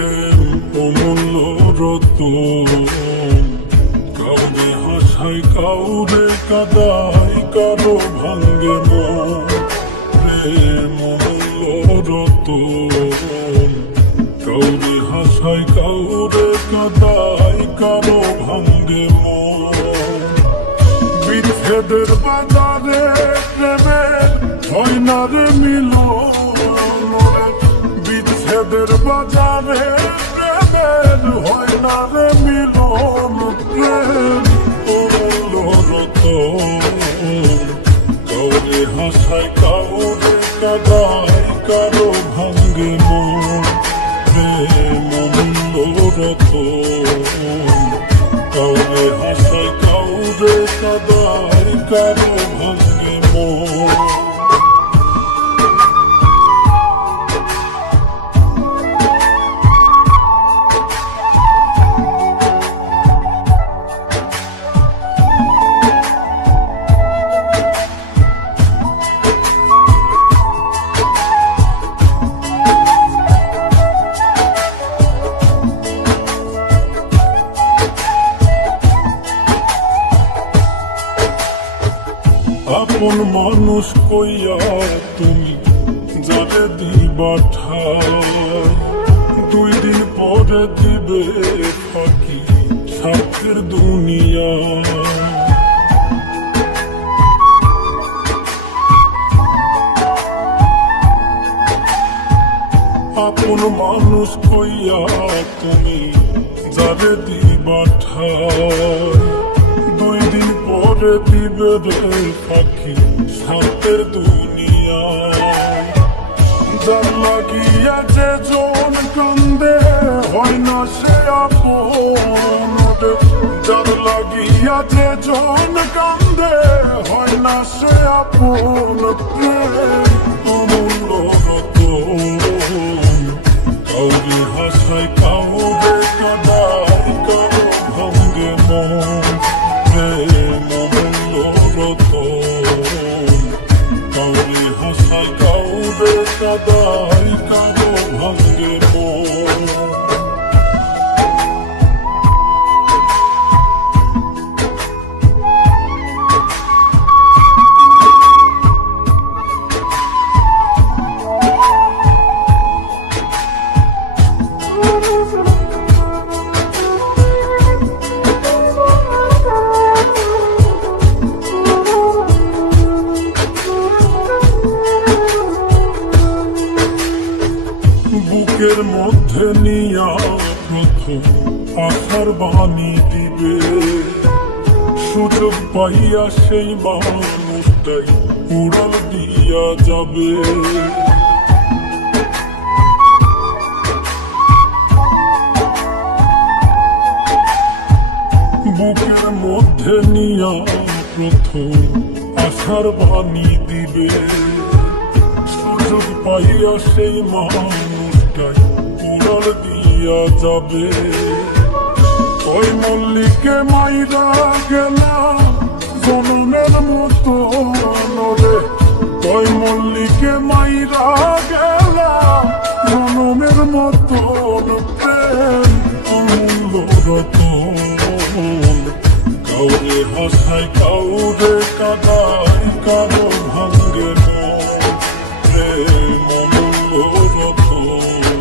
প্রেম অমূল্য রতন, কাউরে হাসায় কাউরে কাদায়, কারো ভাঙ্গে মন। প্রেম অমূল্য রতন, কাউরে হাসায় কাউরে কাদায়, কারো ভাঙ্গে মন। বিচ্ছেদের বাজারে প্রেমের হয় না রে মিলন, বিচ্ছেদের বাজারে প্রেমের হয় না রে মিলন। প্রেম অমূল্য রতন, কাউরে হাসায় কাউরে কাদায়, কারো ভাঙ্গে মন। প্রেম অমূল্য রতন, কাউরে হাসায় কাউরে কাদায়, কারো ভাঙ্গে মন। আপন মানুষ কইয়া তুমি যারে দিবা ঠাই, 2 দিন পরে দিবে ফাঁকি স্বার্থের দুনিয়া। আপন মানুষ কইয়া তুমি যারে দিবা ঠাই, 2 দিন পরে দিবে রে ফাঁকি স্বার্থের দুনিয়া। যার লাগিয়া যে জন কান্দে হয় না সে আপন, যার লাগিয়া যে জন কান্দে হয় না সে আপন। প্রেম অমূল্য রতন, কাউরে হাসায় কাউরে কাদায়, কারো ভাঙ্গে মন। প্রেম অমূল্য রতন, কাউরে হাসায় কাউরে কাদায়, কারো ভাঙ্গে মন। বুকের মধ্যে নিয়া প্রথম আশার বাণী দিবে, সুযোগ পাইয়া সেই মানুষটাই উড়াল দিয়া যাবে। বুকের মধ্যে নিয়া প্রথম আশার বাণী দিবে, সুযোগ পাইয়া সেই মানুষটাই উড়াল দিয়া যাবে। ওই মল্লিকে মাইরা গেলা জনমের মতো রে, ওই মল্লিকে মাইরা গেলা জনমের মতো। প্রেম অমূল্য রতন, কাউরে হাসায় কাউরে কাদায়, কারো ভাঙ্গে মন। প্রেম অমূল্য রতন,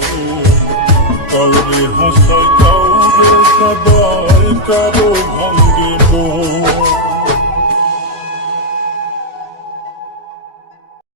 কাউরে হাসায় কাউরে কাদায়, কারো ভাঙ্গে